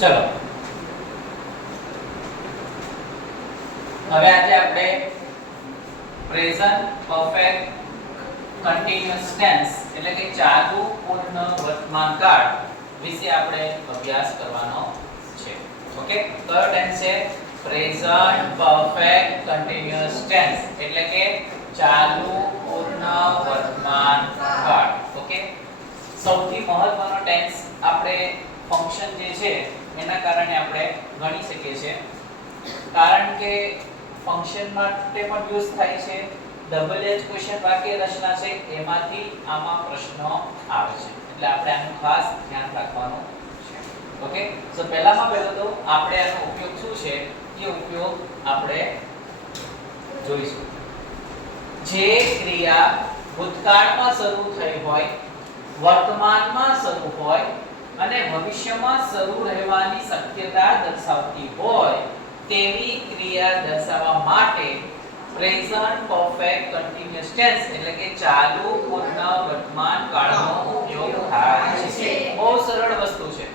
ચલો હવે આજે આપણે પ્રેઝન્ટ પરફેક્ટ કન્ટિન્યુઅસ ટેન્સ એટલે કે ચાલુ પૂર્ણ વર્તમાન કાળ વિશે આપણે અભ્યાસ કરવાનો છે. ઓકે, કયો ટેન્સ છે? પ્રેઝન્ટ પરફેક્ટ કન્ટિન્યુઅસ ટેન્સ એટલે કે ચાલુ પૂર્ણ વર્તમાન કાળ. ઓકે, સૌથી મહત્વનો ટેન્સ આપણે ફંક્શન જે છે એના કારણે આપણે ગણી શકીએ છીએ, કારણ કે ફંક્શન માટે પણ યુઝ થાય છે. ડબલ એજ ક્વેશ્ચન વાક્ય રચના છે એમાંથી આમાં પ્રશ્નો આવે છે, એટલે આપણે આનું ખાસ ધ્યાન રાખવાનું છે. ઓકે, સો પહેલામાં પહેલો તો આપણે આનો ઉપયોગ શું છે એ ઉપયોગ આપણે જોઈશું. જે ક્રિયા ભૂતકાળમાં શરૂ થઈ હોય, વર્તમાનમાં શરૂ હોય અને ભવિષ્યમાં શરૂ રહેવાની શક્યતા દર્શાવતી હોય તેવી ક્રિયા દર્શાવવા માટે પ્રેઝન્ટ પરફેક્ટ કન્ટિન્યુઅસ ટેન્સ એટલે કે ચાલુ પૂર્ણ વર્તમાન કાળનો ઉપયોગ થાય છે. બહુ સરળ વસ્તુ છે.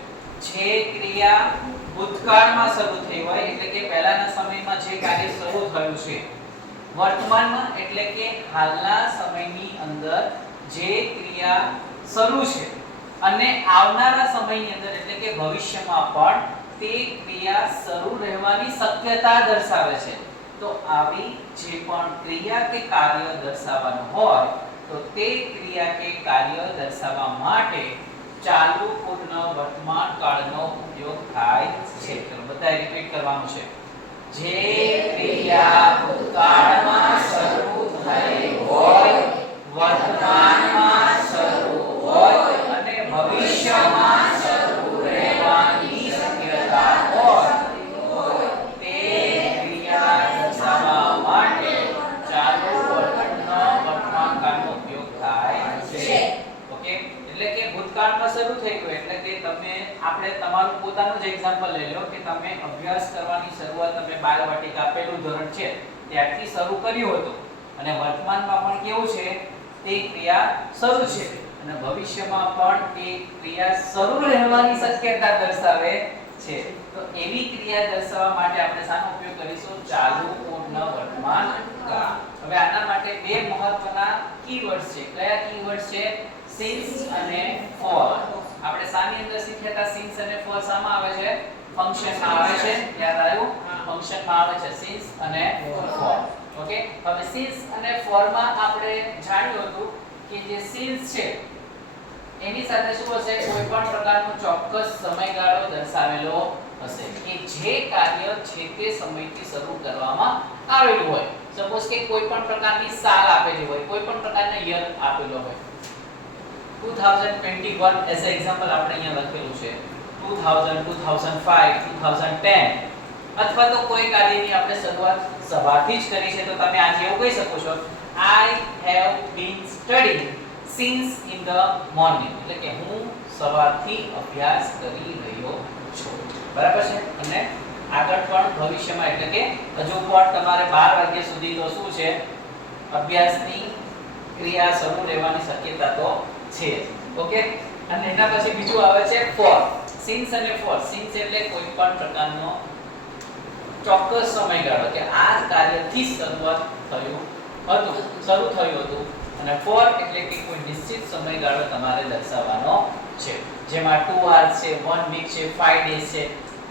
જે ક્રિયા ભૂતકાળમાં શરૂ થઈ હોય એટલે કે પહેલાના સમયમાં જે કાર્ય શરૂ થયું છે, વર્તમાનમાં એટલે કે હાલના સમયની અંદર જે ક્રિયા શરૂ છે અને આવનારા સમયની અંદર એટલે કે ભવિષ્યમાં પણ તે ક્રિયા શરૂ રહેવાની શક્યતા દર્શાવે છે. તો આવી જે પણ ક્રિયા કે કાર્ય દર્શાવવાનું હોય તો તે ક્રિયા કે કાર્ય દર્શાવવા માટે ચાલુ પૂર્ણ વર્તમાન કાળનો ઉપયોગ થાય છે. ચલો બધાએ રિપીટ કરવાનું છે. જે ક્રિયા ભૂતકાળમાં શરૂ થઈ હોય, વર્તમાનમાં શરૂ હોય અને ભવિષ્યમાં શરૂ રહેવાની શક્યતા હોય તે ક્રિયા દર્શાવવા માટે ચાલુ વર્તમાન કાળનો ઉપયોગ થાય છે. ઓકે, એટલે કે ભૂતકાળમાં શરૂ થઈ ગયું એટલે કે તમે આપણે તમારું પોતાનું જ એક્ઝામ્પલ લઈ લો કે તમે અભ્યાસ કરવાની શરૂઆત તમે બાલવાટિકા પહેલું ધોરણ છે ત્યારથી શરૂ કર્યું હતું અને વર્તમાનમાં પણ કેવું છે તે ક્રિયા શરૂ છે અને ભવિષ્યમાં પણ તે ક્રિયા શરૂ રહેવાની શક્યતા દર્શાવે છે. તો એવી ક્રિયા દર્શાવવા માટે આપણે શાનો ઉપયોગ કરીશું? ચાલુ પૂર્ણ વર્તમાન કાળ. હવે આના માટે બે મહત્વના કીવર્ડ્સ છે. કયા કીવર્ડ્સ છે? સિન્સ અને ફોર. આપણે શાની અંદર શીખ્યા હતા? સિન્સ અને ફોર શામાં આવે છે? ફંક્શનમાં આવે છે. યાદ આવ્યું? ફંક્શનમાં આવે છે સિન્સ અને ફોર. ઓકે, હવે સિન્સ અને ફોર માં આપણે જાણ્યું હતું કે જે સિન્સ છે એની સાથે શું હશે? કોઈ પણ પ્રકારનો ચોક્કસ સમયગાળો દર્શાવેલો હશે કે જે કાર્ય છે તે સમયથી શરૂ કરવામાં આવેલું હોય. સપોઝ કે કોઈ પણ પ્રકારની સાલ આપેલી હોય, કોઈ પણ પ્રકારના યર આપેલો હોય. 2021 એઝ અ એક્ઝામ્પલ આપણે અહીંયા લખેલું છે. 2000, 2005, 2010 અથવા તો કોઈ કાર્યની આપણે શરૂઆત સવારથી જ કરી છે તો તમે આજે એવું કહી શકો છો I have been studying since in the morning. એટલે કે હું સવારથી અભ્યાસ કરી રહ્યો છું. બરાબર છે? અને આગળ પણ ભવિષ્યમાં એટલે કે હજુ પણ તમારે 12 વાગ્યા સુધી તો શું છે? અભ્યાસની ક્રિયા શરૂ રહેવાની શક્યતા તો છે. ઓકે, અને એના પછી બીજું આવે છે ફોર. સિન્સ અને ફોર. સિન્સ એટલે કોઈ પણ પ્રકારનો ચોક્કસ સમયગાળો કે આ કાર્યથી શરૂઆત શરૂ થયું હતું અને ફોર એટલે કે કોઈ નિશ્ચિત સમયગાળો તમારે દર્શાવવાનો છે. જેમાં 2 hours છે, 1 week છે, 5 days છે.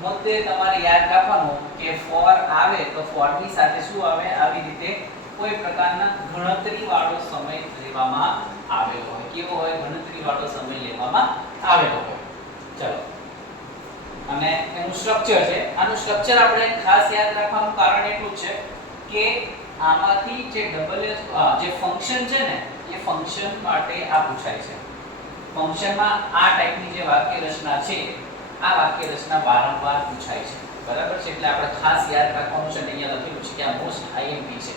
મુદ્દે તમારે યાદ રાખવાનું કે ફોર આવે તો ફોર ની સાથે શું આવે? આવી રીતે કોઈ પ્રકારના ગણતરી વાળો સમય લેવામાં આવેલો હોય. કેવો હોય? ગણતરી વાળો સમય લેવામાં આવેલો હોય. ચલો, અને એનું સ્ટ્રક્ચર છે. આનું સ્ટ્રક્ચર આપણે ખાસ યાદ રાખવાનું કારણ એટલું છે કે આમાંથી જે ડબલ જે ફંક્શન છે ને એ ફંક્શન માટે આ પૂછાય છે. ફંક્શનમાં આ ટાઈપની જે વાક્ય રચના છે આ વાક્ય રચના વારંવાર પૂછાય છે. બરાબર છે? એટલે આપણે ખાસ યાદ રાખવાનું છે. અહીંયા લખેલું છે કે આ મોસ્ટ IMP છે.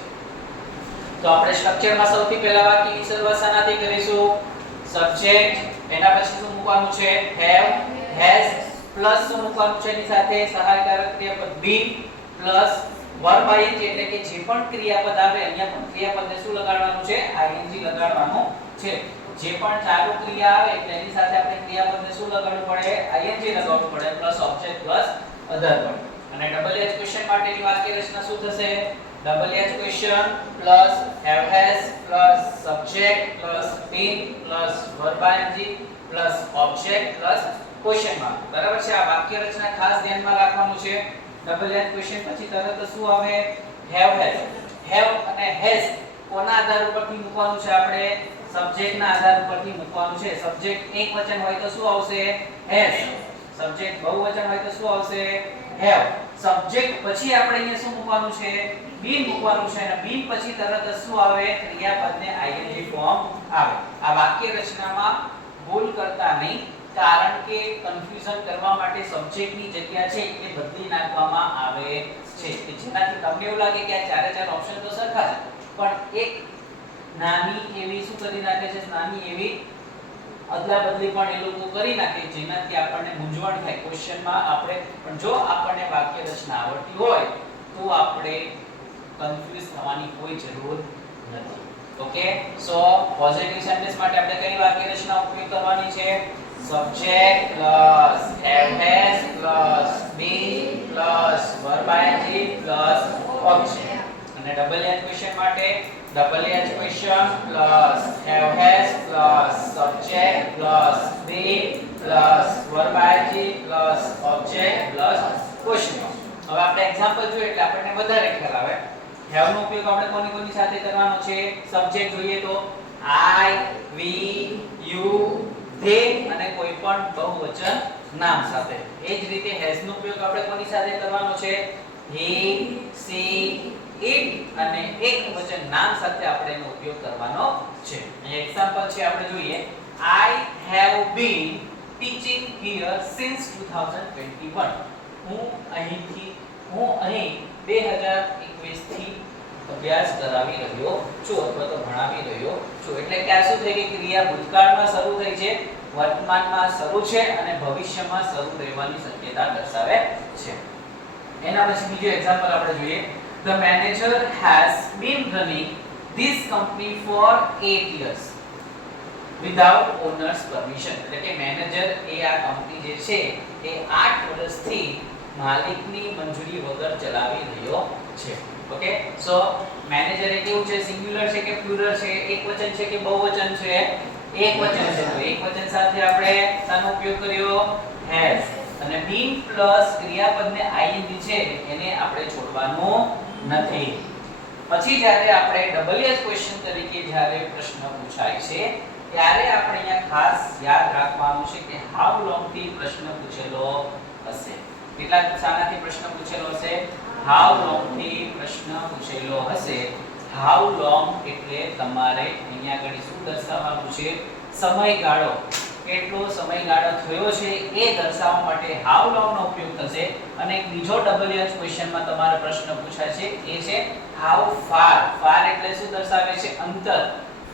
તો આપણે સ્ટ્રક્ચરમાં સૌથી પહેલા વાક્યની શરૂઆત શાનાથી કરીશું? સબ્જેક્ટ, એના પછી શું મૂકવાનું છે? have, has પ્લસ શું મૂકવાનું છે? એની સાથે સહાયકારક ક્રિયાપદ been પ્લસ વર્બ ing એટલે કે જે પણ ક્રિયાપદ આવે અહીંયા પણ ક્રિયાપદને શું લગાડવાનું છે? ing લગાડવાનું છે. જે પણ ચાલુ ક્રિયા આવે એટલે એની સાથે આપણે ક્રિયાપદને શું લગાડવું પડે ing લગાડવું પડે પ્લસ ઓબ્જેક્ટ પ્લસ અધર વર્ડ અને ડબલ એચ ક્વેશ્ચન માટેની વાક્ય રચના શું થશે double H question plus have has plus subject plus been plus verb ing plus object plus question mark બરાબર છે આ વાક્ય રચના ખાસ ધ્યાનમાં રાખવાનું છે ડબલ એચ ક્વેશ્ચન પછી તરત શું આવે have અને has કોના આધાર ઉપરથી મૂકવાનું છે આપણે સબ્જેક્ટ ના આધાર ઉપરથી મૂકવાનું છે સબ્જેક્ટ એકવચન હોય તો શું આવશે has સબ્જેક્ટ બહુવચન હોય તો શું આવશે have સબ્જેક્ટ પછી આપણે અહીંયા શું મૂકવાનું છે been મૂકવાનું છે અને been પછી તરત જ શું આવે ક્રિયાપદને ing ફોર્મ આવે આ વાક્ય રચનામાં ભૂલ કરતા નહીં કારણ કે કન્ફ્યુઝન કરવા માટે સબ્જેક્ટની જગ્યા છે એ બદલી નાખવામાં આવે છે કે જેનાથી તમને એવું લાગે કે આ ચારે ચાર ઓપ્શન તો સરખા છે પણ એક નાની એવી શું કરી નાખે છે નાની એવી અદલા બદલી પણ એ લોકો કરી નાખે જેનાથી આપણને મૂંઝવણ થાય ક્વેશ્ચનમાં આપણે પણ જો આપણને વાક્ય રચના આવડતી હોય તો આપણે કન્ફ્યુઝ થવાની કોઈ જરૂર નથી ઓકે સો પોઝિટિવ સેન્ટેન્સ માટે આપણે કઈ વાક્ય રચના ઉપયોગ કરવાની છે subject plus have has plus been plus verb ing plus object અને ડબલ એચ ક્વેશ્ચન માટે double H question plus have has plus subject plus been plus verb ing plus object plus question હવે આપણે example જોઈએ એટલે આપણને વધારે ખ્યાલ આવે have નો ઉપયોગ આપણે કોની સાથે કરવાનો છે સબ્જેક્ટ જોઈએ તો I we you they અને કોઈ પણ બહુવચન નામ સાથે એ જ રીતે has નો ઉપયોગ આપણે કોની સાથે કરવાનો છે he she it અને એકવચન નામ સાથે આપણે એનો ઉપયોગ કરવાનો છે અહીં એક્ઝામ્પલ છે આપણે જોઈએ I have been teaching here since 2021 હું અહીં 2021 થી અભ્યાસ કરાવી રહ્યો છું અથવા તો ભણાવી રહ્યો છું એટલે કે આ શું થઈ ગઈ ક્રિયા ભૂતકાળમાં શરૂ થઈ છે વર્તમાનમાં શરૂ છે અને ભવિષ્યમાં શરૂ રહેવાની શક્યતા દર્શાવે છે એના પછી બીજો એક્ઝામ્પલ આપણે જોઈએ the manager has been running this company for 8 years without owner's permission એટલે કે મેનેજર એ આ કંપની જે છે એ 8 વર્ષથી માલિકની મંજૂરી વગર ચલાવી રહ્યો છે ઓકે સો મેનેજર એ કેવું છે સિંગ્યુલર છે કે પ્લુરલ છે એકવચન છે કે બહુવચન છે એકવચન છે તો એકવચન સાથે આપણે શાનો ઉપયોગ કર્યો has અને been પ્લસ ક્રિયાપદને ing છે એને આપણે છોડવાનું નથી પછી જ્યારે આપણે ડબલ એચ ક્વેશ્ચન તરીકે જ્યારે પ્રશ્ન પૂછાય છે ત્યારે આપણે અહીંયા ખાસ યાદ રાખવાનું છે કે હાઉ લોંગ થી પ્રશ્ન પૂછેલો હશે કેટલા સાનાથી પ્રશ્ન પૂછેલો હશે હાઉ લોંગ થી પ્રશ્ન પૂછેલો હશે હાઉ લોંગ એટલે તમારે અહીંયા આગળ શું દર્શાવવાનું છે સમયગાળો કેટલો સમયગાળો થયો છે એ દર્શાવવા માટે હાઉ લોંગ નો ઉપયોગ થશે અને એક બીજો ડબલ એચ ક્વેશ્ચનમાં તમારો પ્રશ્ન પૂછાય છે એ છે હાઉ ફાર ફાર એટલે શું દર્શાવે છે અંતર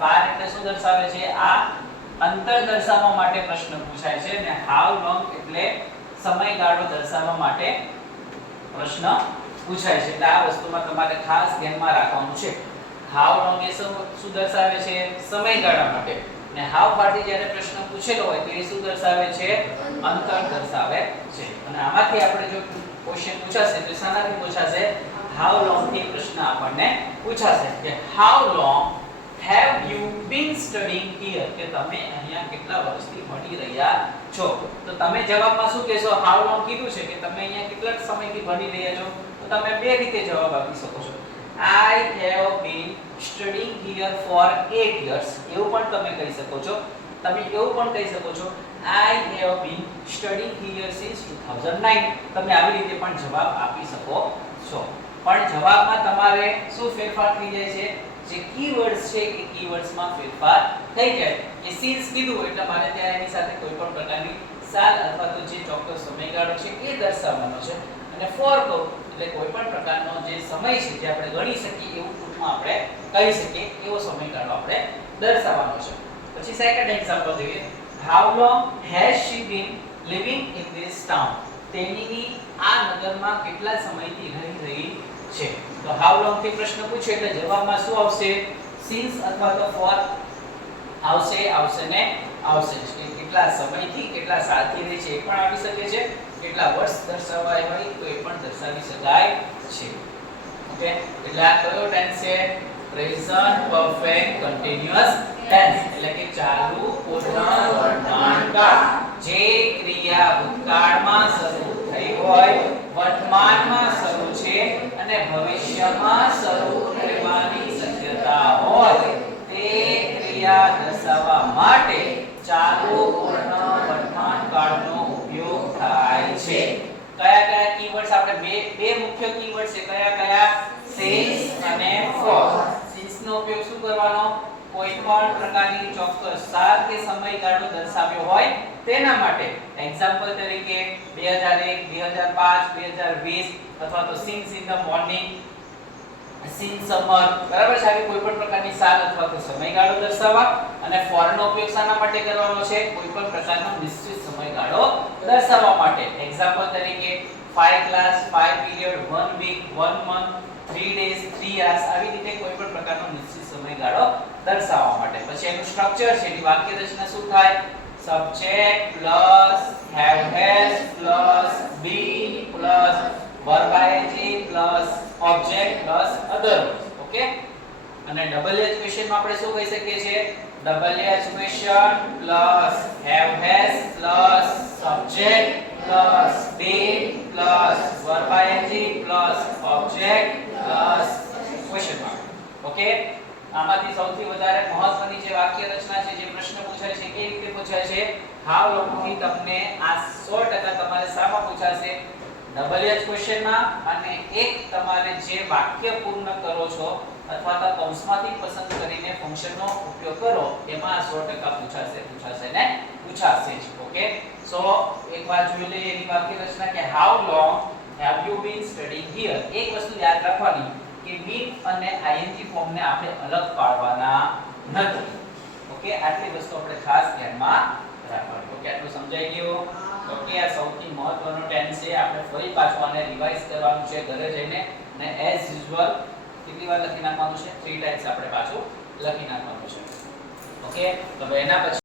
ફાર એટલે શું દર્શાવે છે આ અંતર દર્શાવવા માટે પ્રશ્ન પૂછાય છે અને હાઉ લોંગ એટલે સમયગાળો દર્શાવવા માટે પ્રશ્ન પૂછાય છે એટલે આ વસ્તુમાં તમારે ખાસ ધ્યાનમાં રાખવાનું છે હાઉ લોંગ એ શું દર્શાવે છે સમયગાળા માટે ને હાઉ ફાર થી જ્યારે પ્રશ્ન પૂછેલો હોય તો એ શું દર્શાવે છે અંતર દર્શાવે છે અને આમાંથી આપણે જો ક્વેશ્ચન પૂછાશે તો શાનાથી પૂછાશે હાઉ લોંગ થી પ્રશ્ન આપણને પૂછાશે કે how long have you been studying here કે તમે અહીંયા કેટલા વર્ષથી ભણી રહ્યા છો તો તમે જવાબમાં શું કહેશો હાઉ લોંગ કીધું છે કે તમે અહીંયા કેટલા સમયથી ભણી રહ્યા છો તો તમે બે રીતે જવાબ આપી શકો છો I have been studying here for 8 years એવું પણ તમે કહી શકો છો તમે એવું પણ કહી શકો છો I have been studying here since 2009 તમે આવી રીતે પણ જવાબ આપી શકો છો પણ જવાબમાં તમારે શું ફેરફાર થઈ જાય છે જે કીવર્ડ્સ છે એ કીવર્ડ્સમાં ફેરફાર થઈ જાય કે since કીધું એટલે મારે ત્યાં એની સાથે કોઈ પણ પ્રકારની સાલ અથવા તો જે ચોક્કસ સમયગાળો છે એ દર્શાવવાનો છે અને for કહું એટલે કોઈ પણ પ્રકારનો જે સમય છે જે આપણે ગણી શકીએ એવું ટૂંકમાં આપણે કહી શકીએ એવો સમયગાળો આપણે દર્શાવવાનો છે પછી સેકન્ડ એક્ઝામ્પલ જોઈએ how long has she been living in this town તેની આ નગરમાં કેટલા સમયથી રહી છે તો how long થી પ્રશ્ન પૂછ્યો એટલે જવાબમાં શું આવશે since અથવા તો for આવશે આવશે ને આવશે જ. કે કેટલા સમયથી કેટલા સાલથી રહે છે એ પણ આવી શકે છે, કેટલા વર્ષ દર્શાવવા હોય તો એ પણ દર્શાવી શકાય છે. ઓકે, એટલે આ કયો ટેન્સ છે? પ્રેઝન્ટ પરફેક્ટ કન્ટિન્યુઅસ ટેન્સ, એટલે કે ચાલુ પૂર્ણ વર્તમાનકાળ. જે ક્રિયા ભૂતકાળમાં શરૂ થઈ હોય, વર્તમાનમાં શરૂ છે અને ભવિષ્યમાં શરૂ થવાની શક્યતા હોય તે ક્રિયા દર્શાવવા માટે ચાલુ પૂર્ણ વર્તમાનકાળનો ઉપયોગ થાય છે. કયા કયા કીવર્ડ્સ? આપણે બે મુખ્ય કીવર્ડ છે. કયા કયા? since અને for. since નો ઉપયોગ શું કરવાનો? કોઈ પણ પ્રકારની ચોક્કસ સાલ કે સમયગાળો દર્શાવ્યો હોય તેના માટે. એક્ઝામ્પલ તરીકે 2001, 2005, 2020 અથવા તો since in the morning, since summer. બરાબર છે? આવી કોઈ પણ પ્રકારની સાલ અથવા તો સમયગાળો દર્શાવવા. અને for નો ઉપયોગ શાના માટે કરવાનો છે? કોઈ પણ પ્રકારનો નિશ્ચિત સમયગાળો દર્શાવવા માટે. એક્ઝામ્પલ તરીકે 5 class, 5 period, 1 week, 1 month, 3 days, 3 hours. આવી રીતે કોઈ પણ પ્રકારનો નિશ્ચિત સમયગાળો દર્શાવવા માટે. પછી એનું સ્ટ્રક્ચર છે, એની વાક્ય રચના શું થાય? Subject plus have has plus been plus verb ing plus object plus other. Okay, અને ડબલ એચ ક્વેશ્ચન માં આપણે શું કહી શકીએ છીએ? Double H question plus have has plus subject plus been plus verb ing plus object plus question mark. Okay, આમાંથી સૌથી વધારે મહત્વની જે વાક્ય રચના છે, જે પ્રશ્ન પૂછાય છે, કેવી રીતે પૂછાય છે? હાઉ લોંગ થી તમને આ 100% તમારે શામાં પૂછાશે? Double H ક્વેશ્ચનમાં. અને એક તમારે જે વાક્ય પૂર્ણ કરો છો અથવા તો કૌંસમાંથી પસંદ કરીને ફંક્શનનો ઉપયોગ કરો એમાં 100% પૂછાશે ને પૂછાશે જ. ઓકે, સો એકવાર જોઈ લઈએ એની વાક્ય રચના કે how long have you been studying here. એક વસ્તુ યાદ રાખવાની કે been અને ing ફોર્મને આપણે અલગ પાડવાના નથી. ઓકે, આટલી વસ્તુ આપણે ખાસ ધ્યાનમાં રાખવાની. ઓકે, આટલું સમજાઈ ગયું? ઓકે, આ સૌથી મહત્વનો ટેન્સ છે. આપણે ફરી પાછું આને રિવાઇઝ કરવાનું છે ઘરે જઈને, અને એઝ યુઝ્યુઅલ કેટલી વાર લખી નાખવાનું છે? 3 ટાઈમ્સ આપણે પાછું લખી નાખવાનું છે. ઓકે, તો હવે એના પછી